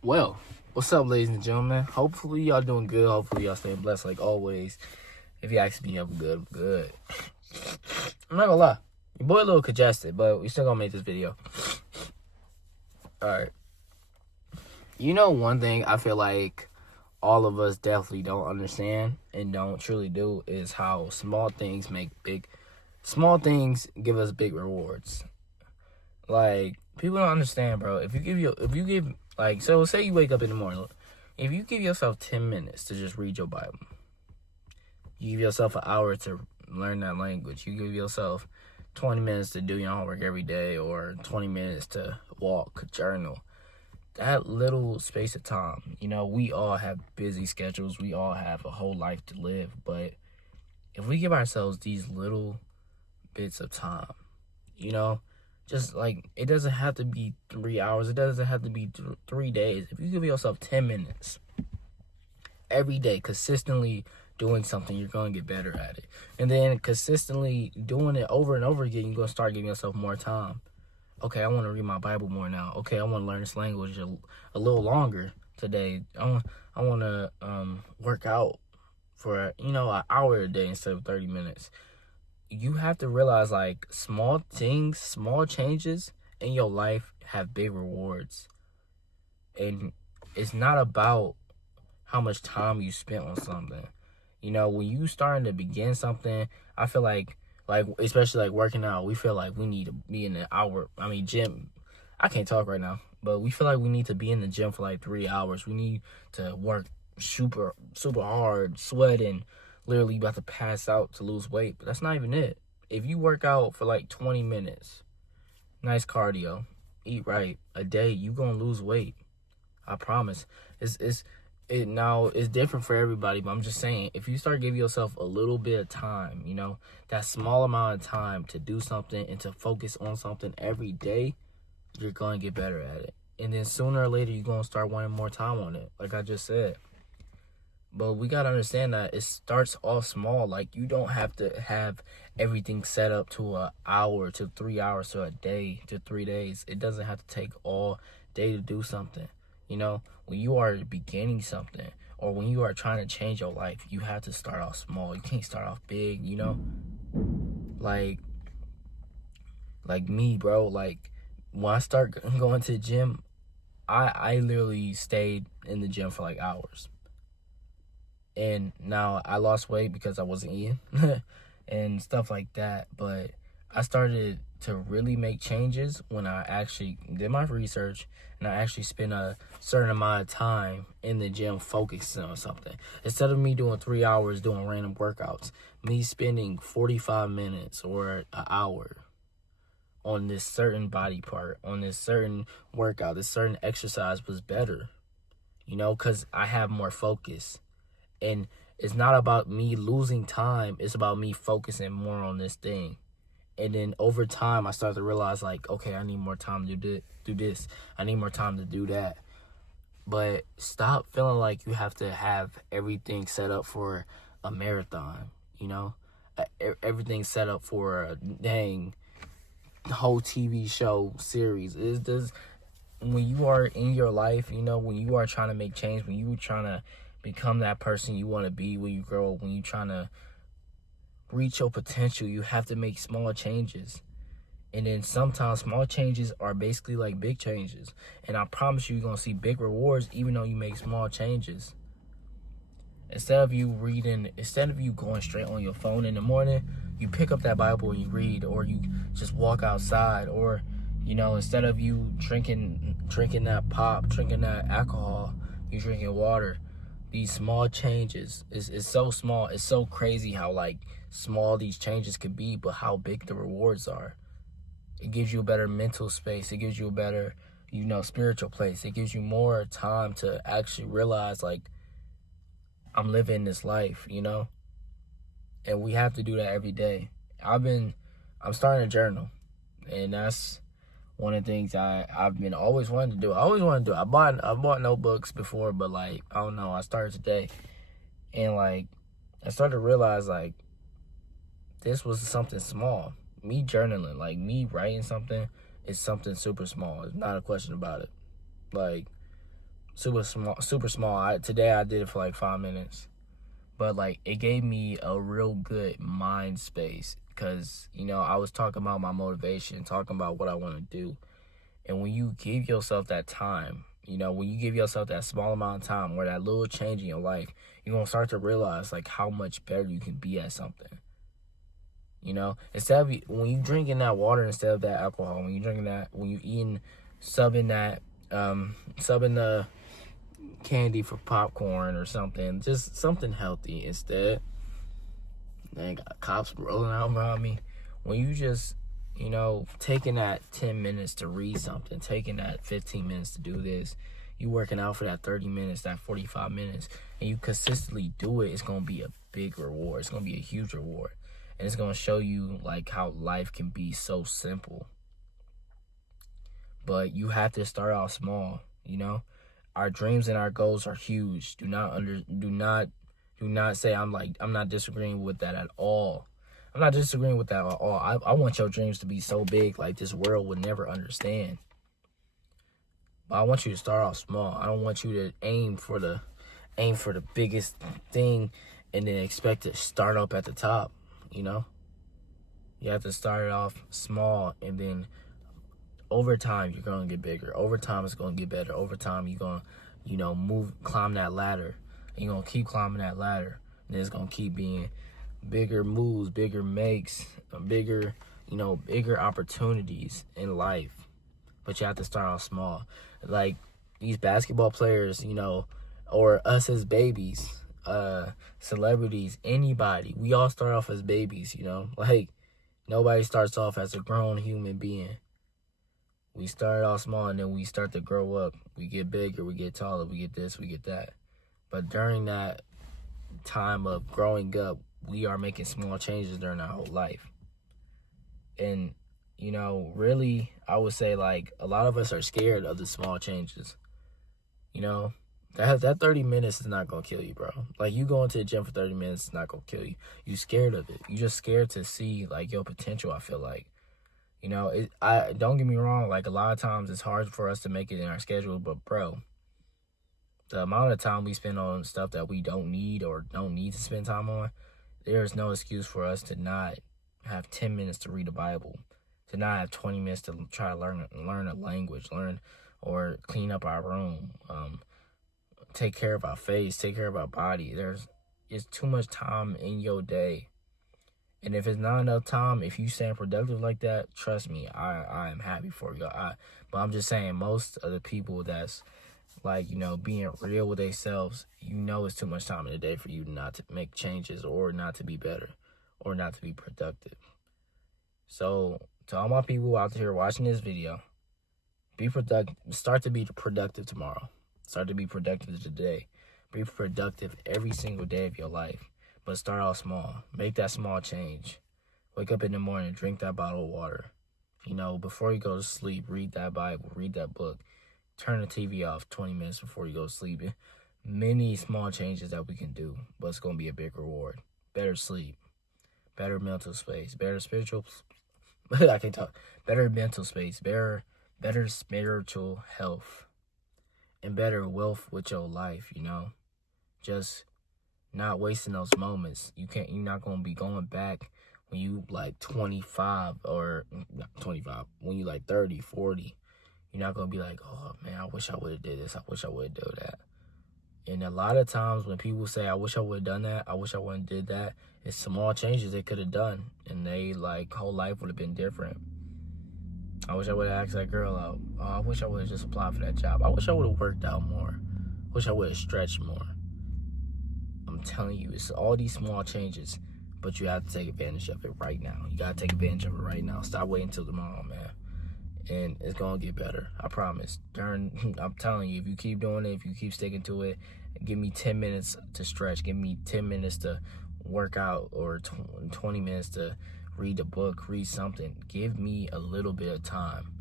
Well, what's up, ladies and gentlemen? Hopefully y'all doing good. Hopefully y'all staying blessed like always. If you ask me, I'm good. I'm good. I'm not gonna lie. Your boy a little congested, but we still gonna make this video. Alright. You know one thing I feel like all of us definitely don't understand and don't truly do is how small things give us big rewards. Like, people don't understand, bro. If you give like, so say you wake up in the morning, if you give yourself 10 minutes to just read your Bible, you give yourself an hour to learn that language, you give yourself 20 minutes to do your homework every day, or 20 minutes to walk, journal, that little space of time, we all have busy schedules, we all have a whole life to live, but if we give ourselves these little bits of time, just like, it doesn't have to be 3 hours. It doesn't have to be 3 days. If you give yourself 10 minutes every day, consistently doing something, you're going to get better at it. And then consistently doing it over and over again, you're going to start giving yourself more time. Okay, I want to read my Bible more now. Okay, I want to learn this language a little longer today. I want to work out for, an hour a day instead of 30 minutes. You have to realize, like, small things, small changes in your life have big rewards. And it's not about how much time you spent on something. When you starting to begin something, I feel like especially like working out, we feel like we need to be in the gym. I can't talk right now, but we feel like we need to be in the gym for like 3 hours. We need to work super, super hard, sweating, literally about to pass out to lose weight. But that's not even it. If you work out for like 20 minutes, nice cardio, eat right, a day, you gonna lose weight. I promise. It's different for everybody, but I'm just saying, if you start giving yourself a little bit of time, that small amount of time to do something and to focus on something every day, you're gonna get better at it. And then sooner or later, you're gonna start wanting more time on it, like I just said. But we gotta understand that it starts off small. Like, you don't have to have everything set up to an hour, to 3 hours, to a day, to 3 days. It doesn't have to take all day to do something. When you are beginning something, or when you are trying to change your life, you have to start off small. You can't start off big, Like me, bro. Like, when I start going to the gym, I literally stayed in the gym for like hours. And now I lost weight because I wasn't eating and stuff like that. But I started to really make changes when I actually did my research and I actually spent a certain amount of time in the gym focusing on something. Instead of me doing 3 hours doing random workouts, me spending 45 minutes or an hour on this certain body part, on this certain workout, this certain exercise was better, because I have more focus. And it's not about me losing time. It's about me focusing more on this thing. And then over time, I started to realize, like, okay, I need more time to do this. I need more time to do that. But stop feeling like you have to have everything set up for a marathon, everything set up for a dang whole TV show series. When you are in your life, when you are trying to make change, when you are trying to become that person you want to be when you grow up, when you're trying to reach your potential, you have to make small changes. And then sometimes small changes are basically like big changes. And I promise you're going to see big rewards even though you make small changes. Instead of you going straight on your phone in the morning, you pick up that Bible and you read, or you just walk outside, or, instead of you drinking that pop, drinking that alcohol, you drinking water. These small changes is so small. It's so crazy how, like, small these changes could be, but how big the rewards are. It gives you a better mental space. It gives you a better, spiritual place. It gives you more time to actually realize, like, I'm living this life, And we have to do that every day. I'm starting a journal, and that's one of the things I've been always wanting to do. I bought notebooks before, but, like, I don't know. I started today, and, like, I started to realize, like, this was something small. Me journaling, like, me writing something is something super small. It's not a question about it. Like, Super small. Today I did it for like 5 minutes, but like it gave me a real good mind space because I was talking about my motivation, talking about what I want to do, and when you give yourself that time, when you give yourself that small amount of time or that little change in your life, you're gonna start to realize like how much better you can be at something. Instead of when you drinking that water instead of that alcohol, when you eating, subbing the candy for popcorn or something, just something healthy instead. They got cops rolling out around me. When you just, taking that 10 minutes to read something, taking that 15 minutes to do this, you working out for that 30 minutes, that 45 minutes, and you consistently do it, it's going to be a big reward. It's going to be a huge reward. And it's going to show you, like, how life can be so simple. But you have to start out small, Our dreams and our goals are huge. Do not say I'm not disagreeing with that at all. I'm not disagreeing with that at all. I want your dreams to be so big like this world would never understand. But I want you to start off small. I don't want you to aim for the biggest thing and then expect to start up at the top, You have to start it off small, and then over time you're going to get bigger. Over time it's going to get better. Over time you're going to, climb that ladder. And you're going to keep climbing that ladder. And it's going to keep being bigger moves, bigger makes, bigger opportunities in life. But you have to start off small. Like these basketball players, or us as babies, celebrities, anybody. We all start off as babies, Like nobody starts off as a grown human being. We start off small and then we start to grow up. We get bigger, we get taller, we get this, we get that. But during that time of growing up, we are making small changes during our whole life. And, really, I would say, like, a lot of us are scared of the small changes. That 30 minutes is not going to kill you, bro. Like, you going to the gym for 30 minutes is not going to kill you. You scared of it. You just scared to see, like, your potential, I feel like. I don't get me wrong, like, a lot of times it's hard for us to make it in our schedule, but, bro, the amount of time we spend on stuff that we don't need or don't need to spend time on, there is no excuse for us to not have 10 minutes to read the Bible, to not have 20 minutes to try to learn a language, or clean up our room, take care of our face, take care of our body. It's too much time in your day. And if it's not enough time, if you staying productive like that, trust me, I am happy for you. But I'm just saying, most of the people that's like, being real with themselves, it's too much time in the day for you not to make changes or not to be better or not to be productive. So to all my people out there watching this video, be productive. Start to be productive tomorrow. Start to be productive today. Be productive every single day of your life. But start out small. Make that small change. Wake up in the morning, drink that bottle of water. Before you go to sleep, read that Bible, read that book. Turn the TV off 20 minutes before you go to sleep. Many small changes that we can do, but it's going to be a big reward. Better sleep, better mental space, better spiritual. I can't talk. Better mental space, better spiritual health, and better wealth with your life. Just not wasting those moments. You're not going to be going back when you like 25 or not 25. When you like 30, 40. You're not going to be like, oh, man, I wish I would have did this. I wish I would have done that. And a lot of times when people say, I wish I would have done that, I wish I wouldn't did that, it's small changes they could have done. And they, whole life would have been different. I wish I would have asked that girl out. Oh, I wish I would have just applied for that job. I wish I would have worked out more. I wish I would have stretched more. I'm telling you, it's all these small changes, but you have to take advantage of it right now. You got to take advantage of it right now. Stop waiting until tomorrow, man. And it's going to get better. I promise. I'm telling you, if you keep doing it, if you keep sticking to it, give me 10 minutes to stretch. Give me 10 minutes to work out, or 20 minutes to read a book, read something. Give me a little bit of time.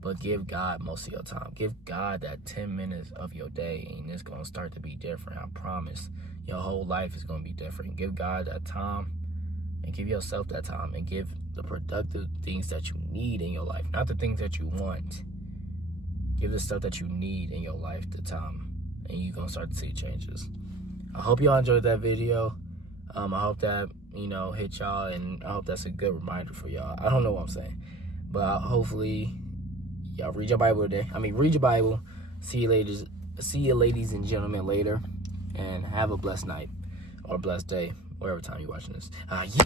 But give God most of your time. Give God that 10 minutes of your day, and it's going to start to be different. I promise. Your whole life is going to be different. Give God that time, and give yourself that time, and give the productive things that you need in your life, not the things that you want. Give the stuff that you need in your life the time, and you're gonna start to see changes. I hope y'all enjoyed that video. I hope that, hit y'all, and I hope that's a good reminder for y'all. I don't know what I'm saying, but hopefully y'all read your Bible today. Read your Bible. See you ladies and gentlemen later, and have a blessed night or blessed day, whatever time you're watching this. Yeah.